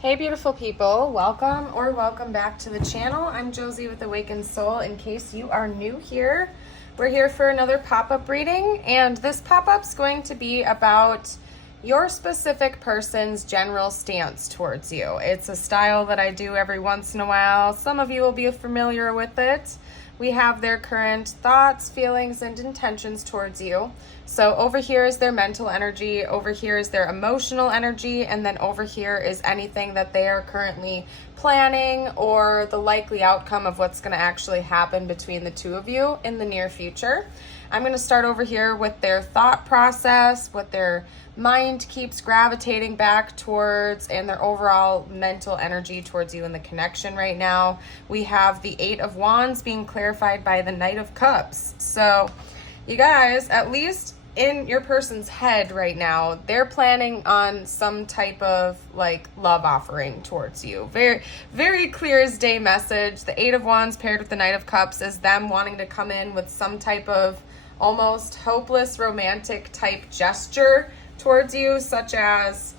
Hey beautiful people, welcome back to the channel. I'm Josie with Awakened Soul. In case you are new here, we're here for another pop-up reading, and this pop-up's going to be about your specific person's general stance towards you. It's a style that I do every once in a while. Some of you will be familiar with it. We have their current thoughts, feelings, and intentions towards you. So over here is their mental energy, over here is their emotional energy, and then over here is anything that they are currently planning or the likely outcome of what's going to actually happen between the two of you in the near future. I'm going to start over here with their thought process, what their mind keeps gravitating back towards, and their overall mental energy towards you in the connection right now. We have the Eight of Wands being clarified by the Knight of Cups. So you guys, at least in your person's head right now, they're planning on some type of like love offering towards you. Very, very clear as day message. The Eight of Wands paired with the Knight of Cups is them wanting to come in with some type of almost hopeless romantic type gesture towards you, such as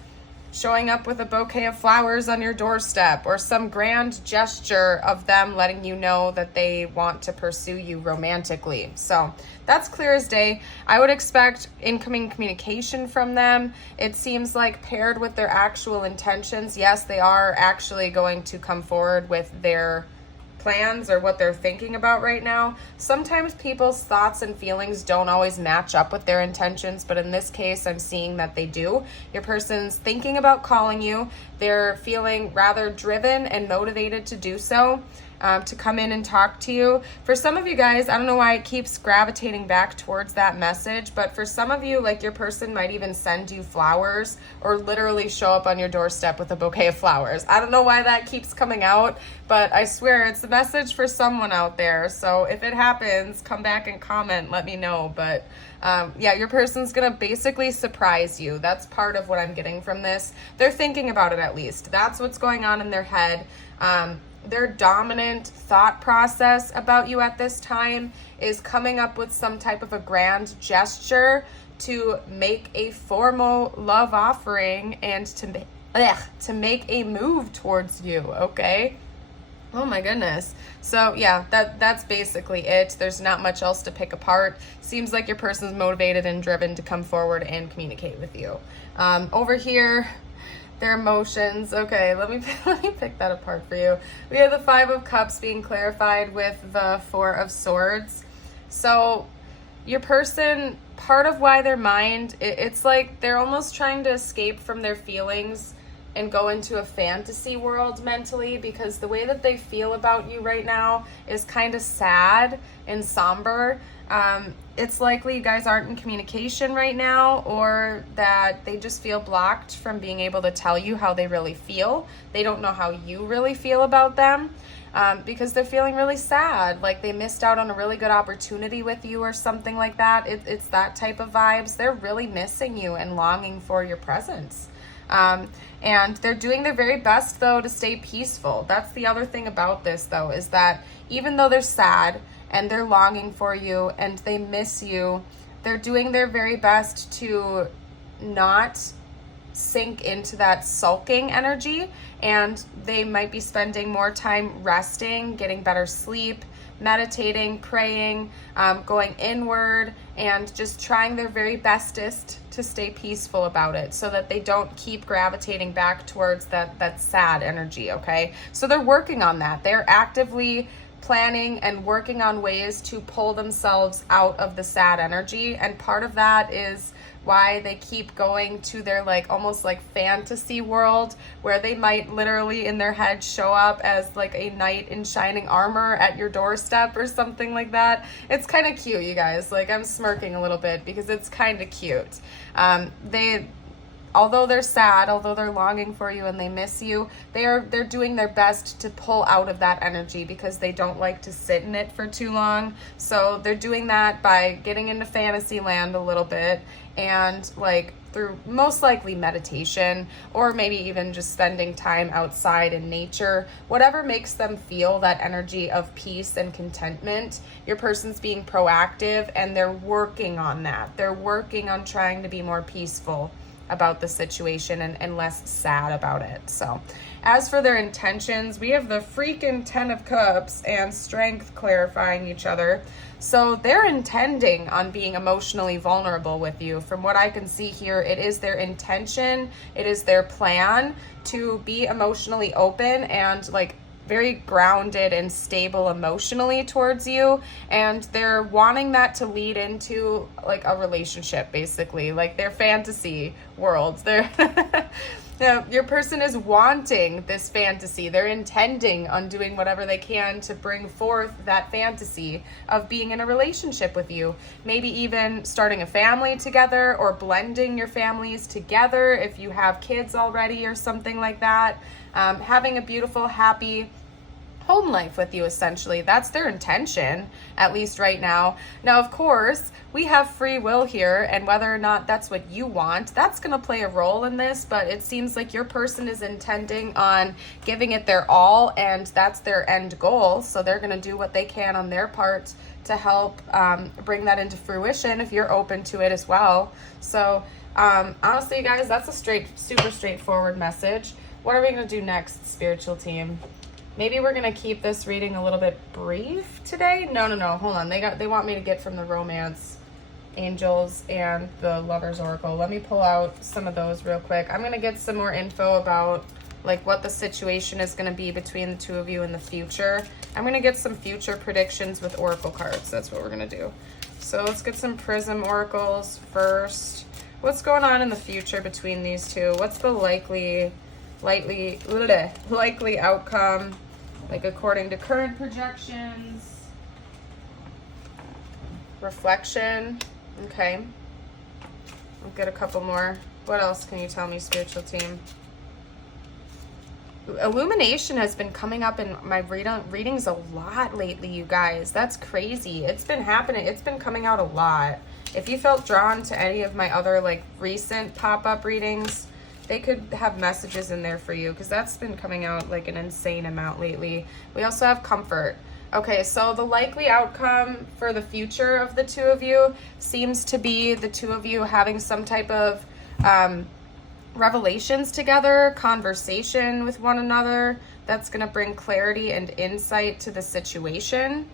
showing up with a bouquet of flowers on your doorstep or some grand gesture of them letting you know that they want to pursue you romantically. So that's clear as day. I would expect incoming communication from them. It seems like paired with their actual intentions, yes, they are actually going to come forward with their plans or what they're thinking about right now. Sometimes people's thoughts and feelings don't always match up with their intentions, but in this case, I'm seeing that they do. Your person's thinking about calling you. They're feeling rather driven and motivated to do so, to come in and talk to you. For some of you guys, I don't know why it keeps gravitating back towards that message, but for some of you, like your person might even send you flowers or literally show up on your doorstep with a bouquet of flowers. I don't know why that keeps coming out, but I swear it's a message for someone out there. So if it happens, come back and comment, let me know. But yeah, your person's gonna basically surprise you. That's part of what I'm getting from this. They're thinking about it at least. That's what's going on in their head. Their dominant thought process about you at this time is coming up with some type of a grand gesture to make a formal love offering and to make a move towards you, okay? Oh my goodness. So yeah, that's basically it. There's not much else to pick apart. Seems like your person's motivated and driven to come forward and communicate with you. Over here, their emotions. Okay, let me pick that apart for you. We have the Five of Cups being clarified with the Four of Swords. So your person, part of why their mind, it's like they're almost trying to escape from their feelings and go into a fantasy world mentally, because the way that they feel about you right now is kind of sad and somber. It's likely you guys aren't in communication right now, or that they just feel blocked from being able to tell you how they really feel. They don't know how you really feel about them, because they're feeling really sad, like they missed out on a really good opportunity with you or something like that. It's that type of vibes. They're really missing you and longing for your presence. And they're doing their very best, though, to stay peaceful. That's the other thing about this, though, is that even though they're sad and they're longing for you and they miss you, they're doing their very best to not sink into that sulking energy, and they might be spending more time resting, getting better sleep, meditating, praying, going inward, and just trying their very bestest to stay peaceful about it so that they don't keep gravitating back towards that sad energy, okay? So they're working on that. They're actively planning and working on ways to pull themselves out of the sad energy, and part of that is why they keep going to their like almost like fantasy world, where they might literally in their head show up as like a knight in shining armor at your doorstep or something like that. It's kind of cute, you guys. Like, I'm smirking a little bit because it's kind of cute. Although they're sad, although they're longing for you and they miss you, they're doing their best to pull out of that energy because they don't like to sit in it for too long. So they're doing that by getting into fantasy land a little bit, and like through most likely meditation, or maybe even just spending time outside in nature, whatever makes them feel that energy of peace and contentment. Your person's being proactive and they're working on that. They're working on trying to be more peaceful. about the situation and less sad about it. So as for their intentions, we have the freaking 10 of Cups and Strength clarifying each other. So they're intending on being emotionally vulnerable with you. From what I can see here, it is their intention, it is their plan to be emotionally open and like very grounded and stable emotionally towards you, and they're wanting that to lead into like a relationship, basically, like their fantasy worlds. They're your person is wanting this fantasy. They're intending on doing whatever they can to bring forth that fantasy of being in a relationship with you. Maybe even starting a family together or blending your families together if you have kids already or something like that. Having a beautiful, happy home life with you, essentially. That's their intention, at least right now. Now, of course, we have free will here, and whether or not that's what you want, that's going to play a role in this, but it seems like your person is intending on giving it their all, and that's their end goal, so they're going to do what they can on their part to help bring that into fruition if you're open to it as well. So, honestly, you guys, that's a super straightforward message. What are we going to do next, spiritual team? Maybe we're going to keep this reading a little bit brief today. No, hold on. They want me to get from the romance angels and the Lover's Oracle. Let me pull out some of those real quick. I'm going to get some more info about like what the situation is going to be between the two of you in the future. I'm going to get some future predictions with oracle cards. That's what we're going to do. So let's get some prism oracles first. What's going on in the future between these two? What's the likely outcome, like according to current projections? Reflection. Okay. I'll get a couple more. What else can you tell me, spiritual team? Illumination has been coming up in my readings a lot lately, you guys. That's crazy. It's been happening. It's been coming out a lot. If you felt drawn to any of my other like recent pop-up readings, they could have messages in there for you, because that's been coming out like an insane amount lately. We also have comfort. Okay, so the likely outcome for the future of the two of you seems to be the two of you having some type of revelations together, conversation with one another that's going to bring clarity and insight to the situation.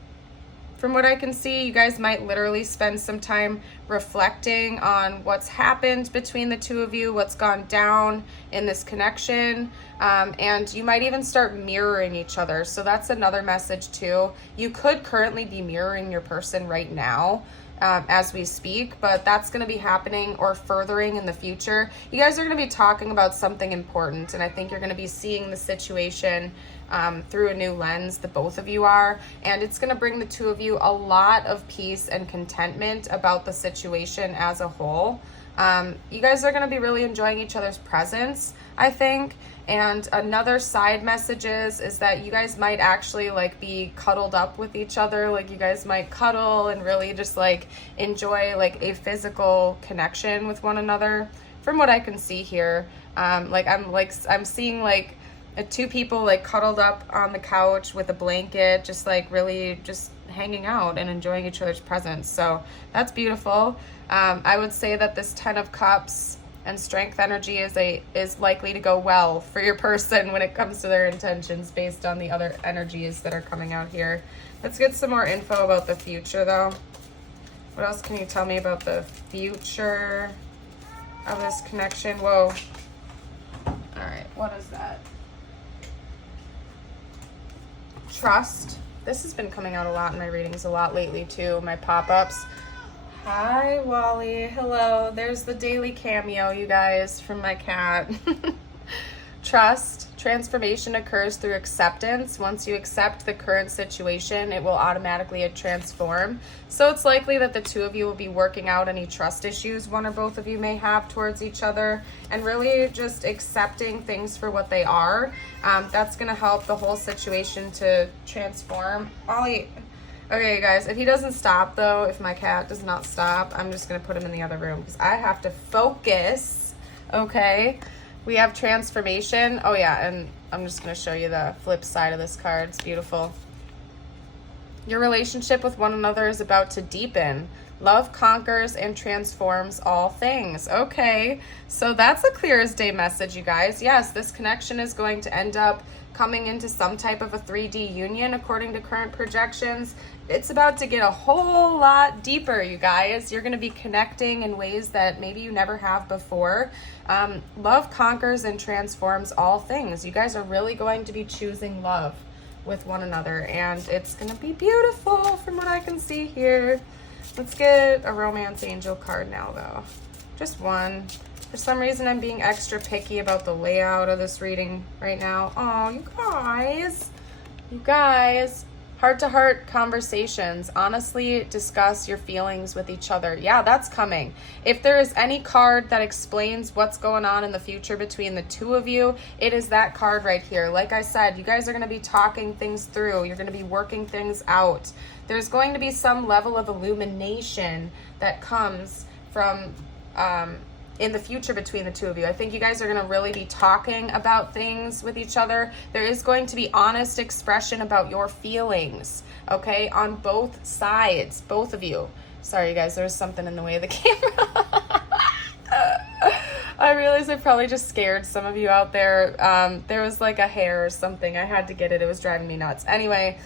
From what I can see, you guys might literally spend some time reflecting on what's happened between the two of you, what's gone down in this connection, and you might even start mirroring each other. So that's another message too. You could currently be mirroring your person right now as we speak, but that's going to be happening or furthering in the future. You guys are going to be talking about something important, and I think you're going to be seeing the situation through a new lens, the both of you are, and it's going to bring the two of you a lot of peace and contentment about the situation as a whole. You guys are going to be really enjoying each other's presence, I think. And another side message is that you guys might actually like be cuddled up with each other. Like you guys might cuddle and really just like enjoy like a physical connection with one another. From what I can see here, I'm seeing like two people like cuddled up on the couch with a blanket, just like really just hanging out and enjoying each other's presence. So that's beautiful. I would say that this 10 of Cups and Strength energy is likely to go well for your person when it comes to their intentions based on the other energies that are coming out here. Let's get some more info about the future though. What else can you tell me about the future of this connection? Whoa. All right, what is that? Trust. This has been coming out a lot in my readings a lot lately too, my pop-ups. Hi, Wally. Hello. There's the daily cameo, you guys, from my cat. Trust. Transformation occurs through acceptance. Once you accept the current situation, it will automatically transform. So it's likely that the two of you will be working out any trust issues one or both of you may have towards each other, and really just accepting things for what they are. That's going to help the whole situation to transform. Ollie. Okay, guys, if he doesn't stop, though, if my cat does not stop, I'm just going to put him in the other room because I have to focus, okay? We have transformation. Oh, yeah, and I'm just going to show you the flip side of this card. It's beautiful. Your relationship with one another is about to deepen. Love conquers and transforms all things. Okay, so that's a clear as day message, you guys. Yes, this connection is going to end up coming into some type of a 3D union according to current projections. It's about to get a whole lot deeper, you guys. You're going to be connecting in ways that maybe you never have before. Love conquers and transforms all things. You guys are really going to be choosing love with one another, and it's going to be beautiful from what I can see here. Let's get a romance angel card now, though. Just one. For some reason, I'm being extra picky about the layout of this reading right now. Oh, you guys, heart-to-heart conversations. Honestly, discuss your feelings with each other. Yeah, that's coming. If there is any card that explains what's going on in the future between the two of you, it is that card right here. Like I said, you guys are going to be talking things through. You're going to be working things out. There's going to be some level of illumination that comes from in the future between the two of you. I think you guys are going to really be talking about things with each other. There is going to be honest expression about your feelings, okay, on both sides, both of you. Sorry, you guys, there's something in the way of the camera. I realize I probably just scared some of you out there. There was like a hair or something. I had to get it. It was driving me nuts. Anyway,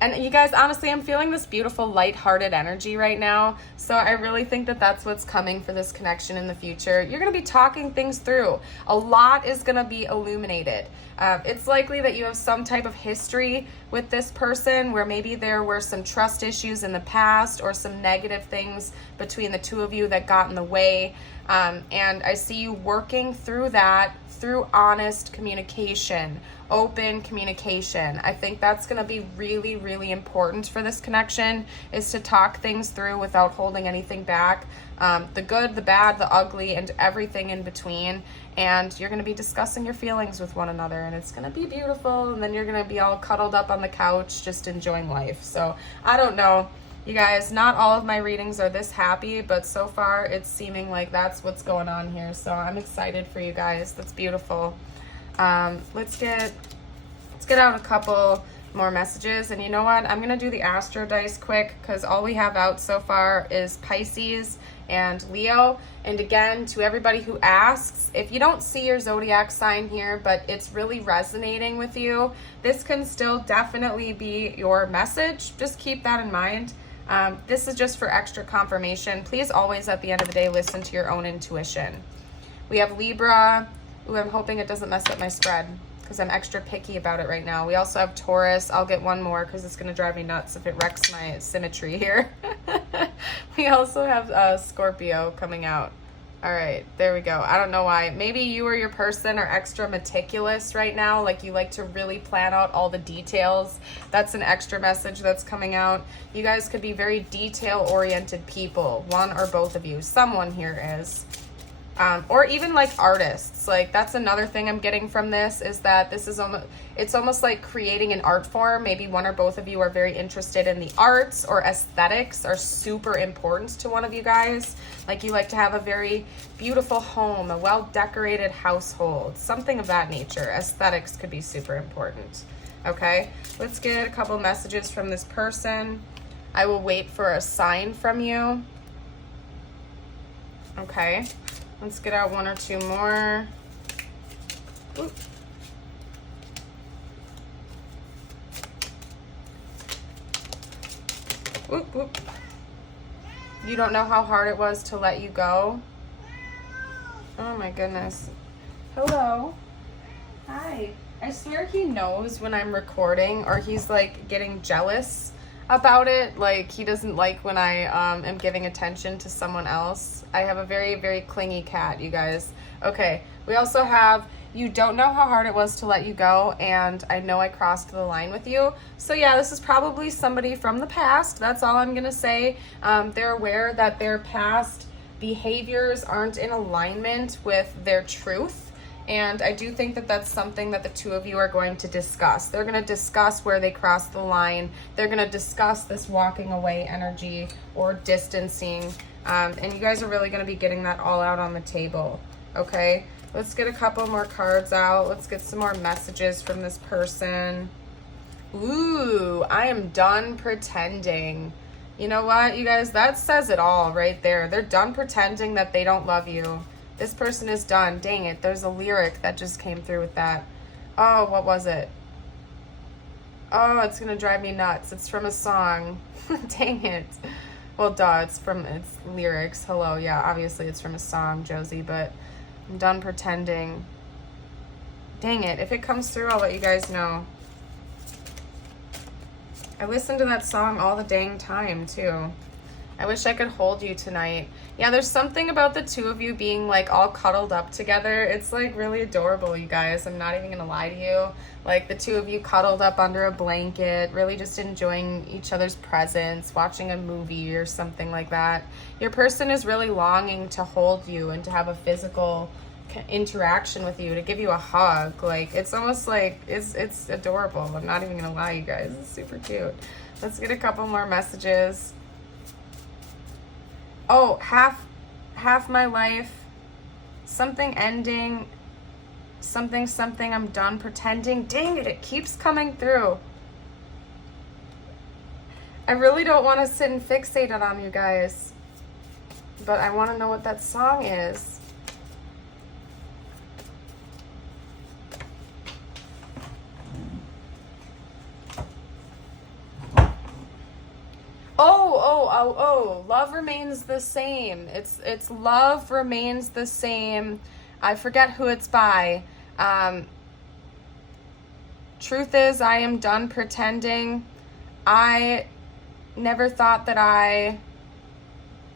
and you guys, honestly, I'm feeling this beautiful, lighthearted energy right now. So I really think that that's what's coming for this connection in the future. You're going to be talking things through. A lot is going to be illuminated. It's likely that you have some type of history with this person where maybe there were some trust issues in the past or some negative things between the two of you that got in the way. And I see you working through that through honest communication, open communication. I think that's going to be really, really important for this connection, is to talk things through without holding anything back. The good, the bad, the ugly, and everything in between. And you're going to be discussing your feelings with one another, and it's going to be beautiful. And then you're going to be all cuddled up on the couch, just enjoying life. So I don't know. You guys, not all of my readings are this happy, but so far it's seeming like that's what's going on here. So I'm excited for you guys. That's beautiful. Let's get out a couple more messages. And you know what? I'm going to do the Astro dice quick because all we have out so far is Pisces and Leo. And again, to everybody who asks, if you don't see your zodiac sign here, but it's really resonating with you, this can still definitely be your message. Just keep that in mind. This is just for extra confirmation. Please always, at the end of the day, listen to your own intuition. We have Libra. Ooh, I'm hoping it doesn't mess up my spread because I'm extra picky about it right now. We also have Taurus. I'll get one more because it's going to drive me nuts if it wrecks my symmetry here. We also have Scorpio coming out. All right, there we go. I don't know why. Maybe you or your person are extra meticulous right now. Like you like to really plan out all the details. That's an extra message that's coming out. You guys could be very detail-oriented people, one or both of you. Someone here is. Or even like artists. Like that's another thing I'm getting from this, is that this is it's almost like creating an art form. Maybe one or both of you are very interested in the arts, or aesthetics are super important to one of you guys. Like you like to have a very beautiful home, a well-decorated household, something of that nature. Aesthetics could be super important. Okay, let's get a couple messages from this person. I will wait for a sign from you. Okay. Let's get out one or two more. Oop. Oop, oop. You don't know how hard it was to let you go? Oh my goodness. Hello. Hi. I swear he knows when I'm recording, or he's like getting jealous about it. Like he doesn't like when I am giving attention to someone else. I have a very, very clingy cat, you guys. Okay, we also have, you don't know how hard it was to let you go, and I know I crossed the line with you. So yeah, this is probably somebody from the past. That's all I'm gonna say. They're aware that their past behaviors aren't in alignment with their truth. And I do think that that's something that the two of you are going to discuss. They're going to discuss where they crossed the line. They're going to discuss this walking away energy or distancing. And you guys are really going to be getting that all out on the table. Okay, let's get a couple more cards out. Let's get some more messages from this person. Ooh, I am done pretending. You know what, you guys? That says it all right there. They're done pretending that they don't love you. This person is done. Dang it, there's a lyric that just came through with that. Oh, what was it? Oh, it's gonna drive me nuts. It's from a song. Dang it. Well, duh, it's lyrics. Hello, yeah, obviously it's from a song, Josie, but I'm done pretending. Dang it, if it comes through, I'll let you guys know. I listen to that song all the dang time, too. I wish I could hold you tonight. Yeah, there's something about the two of you being, like, all cuddled up together. It's, like, really adorable, you guys. I'm not even gonna lie to you. Like, the two of you cuddled up under a blanket, really just enjoying each other's presence, watching a movie or something like that. Your person is really longing to hold you and to have a physical interaction with you, to give you a hug. Like, it's almost like it's adorable. I'm not even gonna lie, you guys. It's super cute. Let's get a couple more messages. Oh, half my life, something ending, something I'm done pretending. Dang it, it keeps coming through. I really don't want to sit and fixate it on you guys, but I want to know what that song is. Oh, love remains the same. It's love remains the same. I forget who it's by. Truth is, I am done pretending. I never thought that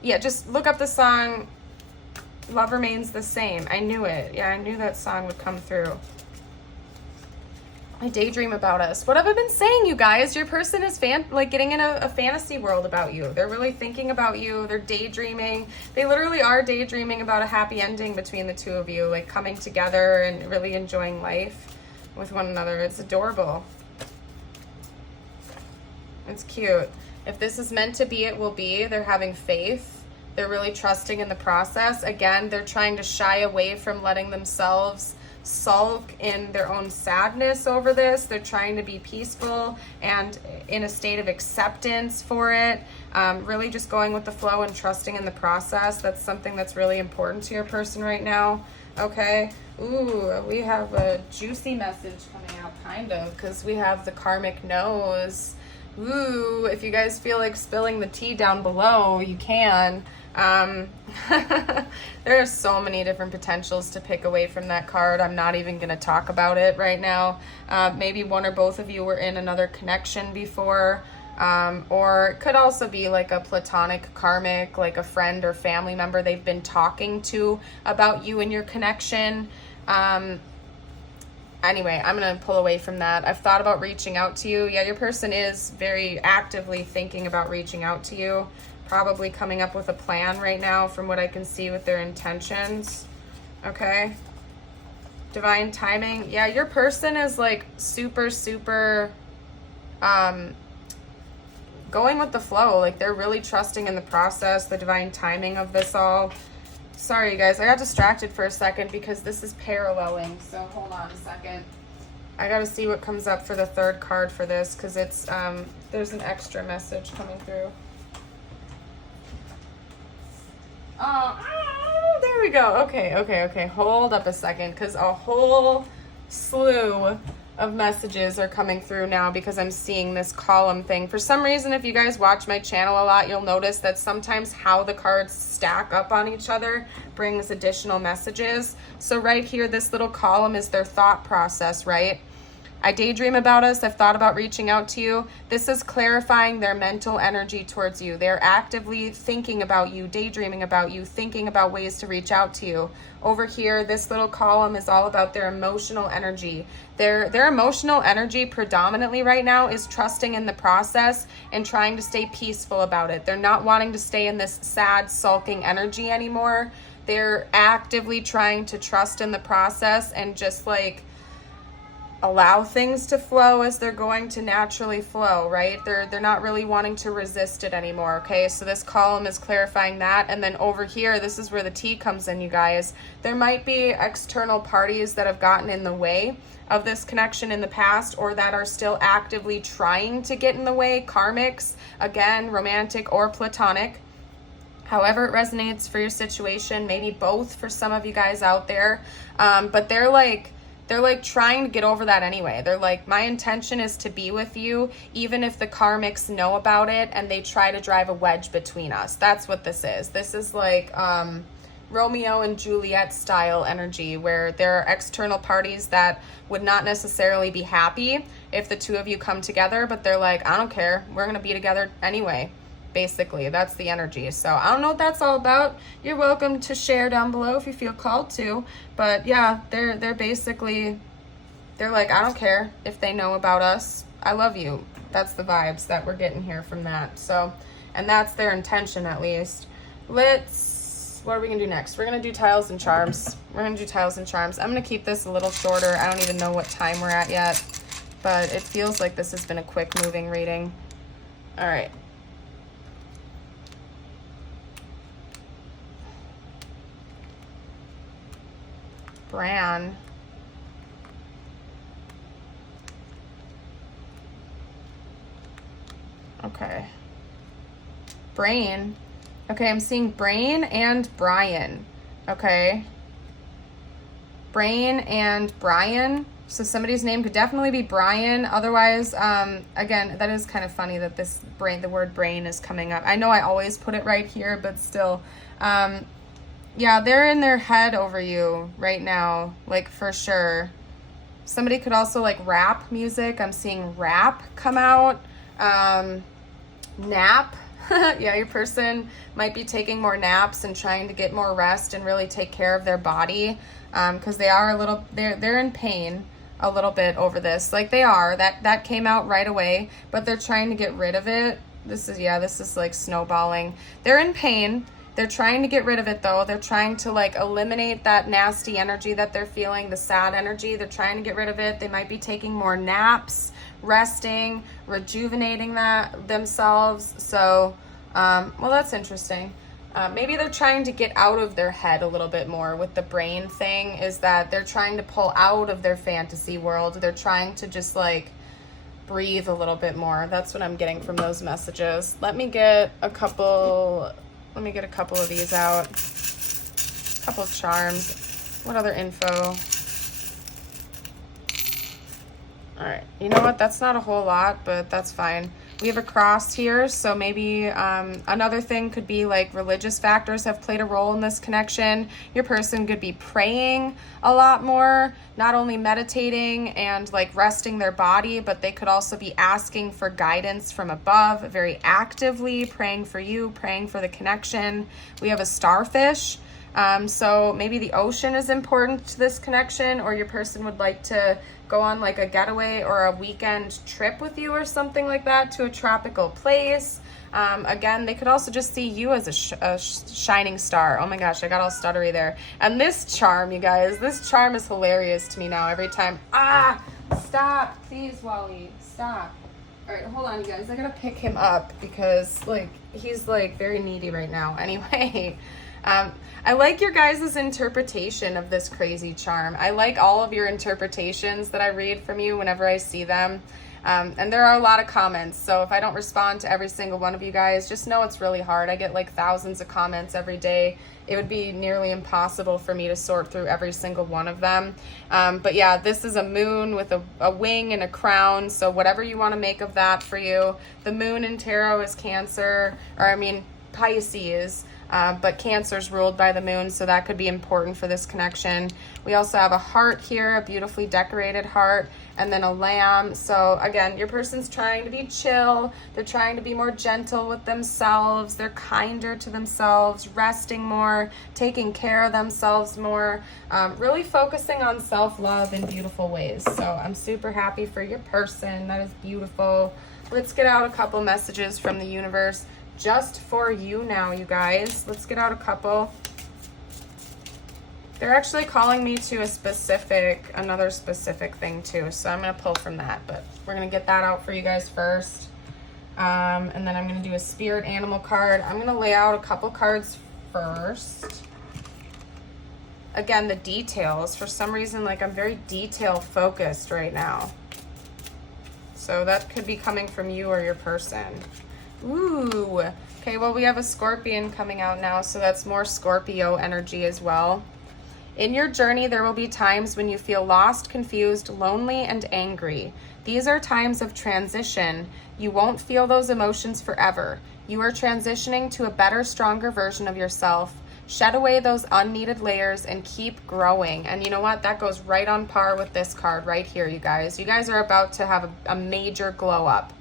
yeah, just look up the song, Love Remains the Same. I knew it. Yeah, I knew that song would come through. I daydream about us. What have I been saying, you guys? Your person is getting in a fantasy world about you. They're really thinking about you. They're daydreaming. They literally are daydreaming about a happy ending between the two of you, like coming together and really enjoying life with one another. It's adorable. It's cute. If this is meant to be, it will be. They're having faith. They're really trusting in the process. Again, they're trying to shy away from letting themselves sulk in their own sadness over this. They're trying to be peaceful and in a state of acceptance for it. Really just going with the flow and trusting in the process. That's something that's really important to your person right now. Okay. Ooh, we have a juicy message coming out, kind of, because we have the karmic nose. Ooh, if you guys feel like spilling the tea down below, you can. There are so many different potentials to pick away from that card. I'm not even going to talk about it right now. Maybe one or both of you were in another connection before, or it could also be like a platonic karmic, like a friend or family member they've been talking to about you and your connection. Anyway, I'm going to pull away from that. I've thought about reaching out to you. Yeah, your person is very actively thinking about reaching out to you. Probably coming up with a plan right now from what I can see with their intentions. Okay. Divine timing. Yeah, your person is like super going with the flow. Like they're really trusting in the process, the divine timing of this all. Sorry, you guys. I got distracted for a second because this is paralleling. So hold on a second. I got to see what comes up for the third card for this because it's there's an extra message coming through. Oh, there we go. Okay. Hold up a second because a whole slew of messages are coming through now because I'm seeing this column thing. For some reason, if you guys watch my channel a lot, you'll notice that sometimes how the cards stack up on each other brings additional messages. So right here, this little column is their thought process, right? I daydream about us. I've thought about reaching out to you. This is clarifying their mental energy towards you. They're actively thinking about you, daydreaming about you, thinking about ways to reach out to you. Over here, this little column is all about their emotional energy. Their emotional energy predominantly right now is trusting in the process and trying to stay peaceful about it. They're not wanting to stay in this sad, sulking energy anymore. They're actively trying to trust in the process and just like allow things to flow as they're going to naturally flow, right? They're not really wanting to resist it anymore, okay? So this column is clarifying that. And then over here, this is where the T comes in, you guys. There might be external parties that have gotten in the way of this connection in the past, or that are still actively trying to get in the way. Karmics, again, romantic or platonic. However it resonates for your situation, maybe both for some of you guys out there. But they're like trying to get over that anyway. They're like, my intention is to be with you, even if the karmics know about it and they try to drive a wedge between us. That's what this is. This is like Romeo and Juliet style energy, where there are external parties that would not necessarily be happy if the two of you come together, but they're like, I don't care, we're gonna be together anyway. Basically, that's the energy. So I don't know what that's all about. You're welcome to share down below if you feel called to. But yeah, they're basically, they're like, I don't care if they know about us. I love you. That's the vibes that we're getting here from that. So, and that's their intention at least. What are we gonna do next? We're gonna do tiles and charms. We're gonna do tiles and charms. I'm gonna keep this a little shorter. I don't even know what time we're at yet, but it feels like this has been a quick moving reading. All right. Bran. Okay. Brain. Okay, I'm seeing Brain and Brian. Okay. Brain and Brian. So somebody's name could definitely be Brian. Otherwise, again, that is kind of funny that this brain, the word brain is coming up. I know I always put it right here, but still. Yeah, they're in their head over you right now, like for sure. Somebody could also like rap music. I'm seeing rap come out. Nap. Yeah, your person might be taking more naps and trying to get more rest and really take care of their body, because they are a little, they're in pain a little bit over this. Like they are, that came out right away, but they're trying to get rid of it. This is like snowballing. They're in pain. They're trying to get rid of it though. They're trying to like eliminate that nasty energy that they're feeling, the sad energy. They're trying to get rid of it. They might be taking more naps, resting, rejuvenating that themselves. So, well, that's interesting. Maybe they're trying to get out of their head a little bit more with the brain thing, is that they're trying to pull out of their fantasy world. They're trying to just like breathe a little bit more. That's what I'm getting from those messages. Let me get a couple of these out. A couple of charms. What other info? All right, you know what? That's not a whole lot, but that's fine. We have a cross here, so maybe another thing could be like religious factors have played a role in this connection. Your person could be praying a lot more, not only meditating and like resting their body, but they could also be asking for guidance from above, very actively praying for you, praying for the connection. We have a starfish. So maybe the ocean is important to this connection, or your person would like to go on like a getaway or a weekend trip with you or something like that to a tropical place. Again, they could also just see you as a shining star. Oh my gosh, I got all stuttery there. And this charm, you guys, this charm is hilarious to me now every time. Stop, please, Wally, stop. All right, hold on, you guys. I gotta pick him up because like he's like very needy right now. Anyway. I like your guys' interpretation of this crazy charm. I like all of your interpretations that I read from you whenever I see them. And there are a lot of comments, so if I don't respond to every single one of you guys, just know it's really hard. I get like thousands of comments every day. It would be nearly impossible for me to sort through every single one of them. But yeah, this is a moon with a wing and a crown, so whatever you want to make of that for you. The moon in tarot is Cancer, or I mean Pisces. But Cancer's ruled by the moon, so that could be important for this connection. We also have a heart here, a beautifully decorated heart, and then a lamb. So again, your person's trying to be chill. They're trying to be more gentle with themselves. They're kinder to themselves, resting more, taking care of themselves more, really focusing on self-love in beautiful ways. So I'm super happy for your person. That is beautiful. Let's get out a couple messages from the universe. Just for you now, you guys. Let's get out a couple. They're actually calling me to another specific thing too. So I'm going to pull from that, but we're going to get that out for you guys first. And then I'm going to do a spirit animal card. I'm going to lay out a couple cards first. Again, the details. For some reason, like, I'm very detail focused right now. So that could be coming from you or your person. Ooh. Okay, well, we have a Scorpion coming out now, so that's more Scorpio energy as well. In your journey, there will be times when you feel lost, confused, lonely, and angry. These are times of transition. You won't feel those emotions forever. You are transitioning to a better, stronger version of yourself. Shed away those unneeded layers and keep growing. And you know what? That goes right on par with this card right here, you guys. You guys are about to have a major glow up.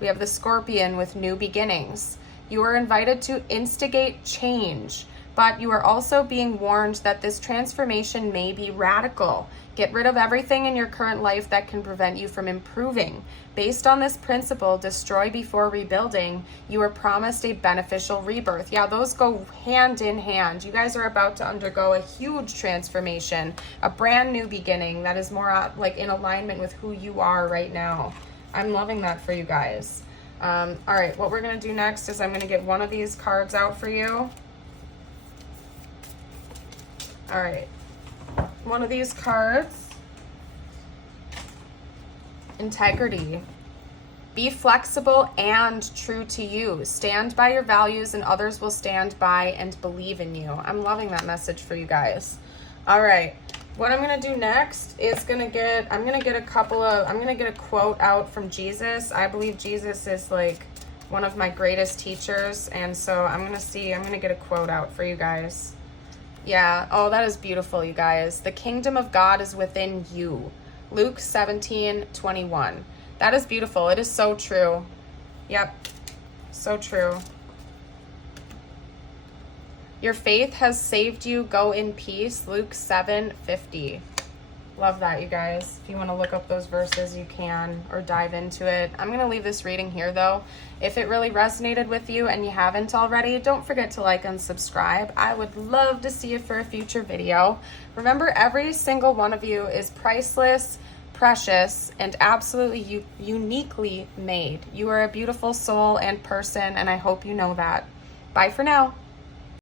We have the Scorpion with new beginnings. You are invited to instigate change, but you are also being warned that this transformation may be radical. Get rid of everything in your current life that can prevent you from improving. Based on this principle, destroy before rebuilding, you are promised a beneficial rebirth. Yeah, those go hand in hand. You guys are about to undergo a huge transformation, a brand new beginning that is more like in alignment with who you are right now. I'm loving that for you guys. All right, what we're going to do next is I'm going to get one of these cards out for you. All right, one of these cards, integrity. Be flexible and true to you. Stand by your values and others will stand by and believe in you. I'm loving that message for you guys. All right, what I'm going to do next is I'm going to get a quote out from Jesus. I believe Jesus is like one of my greatest teachers. And so I'm going to get a quote out for you guys. Yeah. Oh, that is beautiful, you guys. The kingdom of God is within you. Luke 17:21. That is beautiful. It is so true. Yep. So true. Your faith has saved you. Go in peace. Luke 7:50. Love that, you guys. If you want to look up those verses, you can, or dive into it. I'm going to leave this reading here, though. If it really resonated with you and you haven't already, don't forget to like and subscribe. I would love to see you for a future video. Remember, every single one of you is priceless, precious, and absolutely uniquely made. You are a beautiful soul and person, and I hope you know that. Bye for now.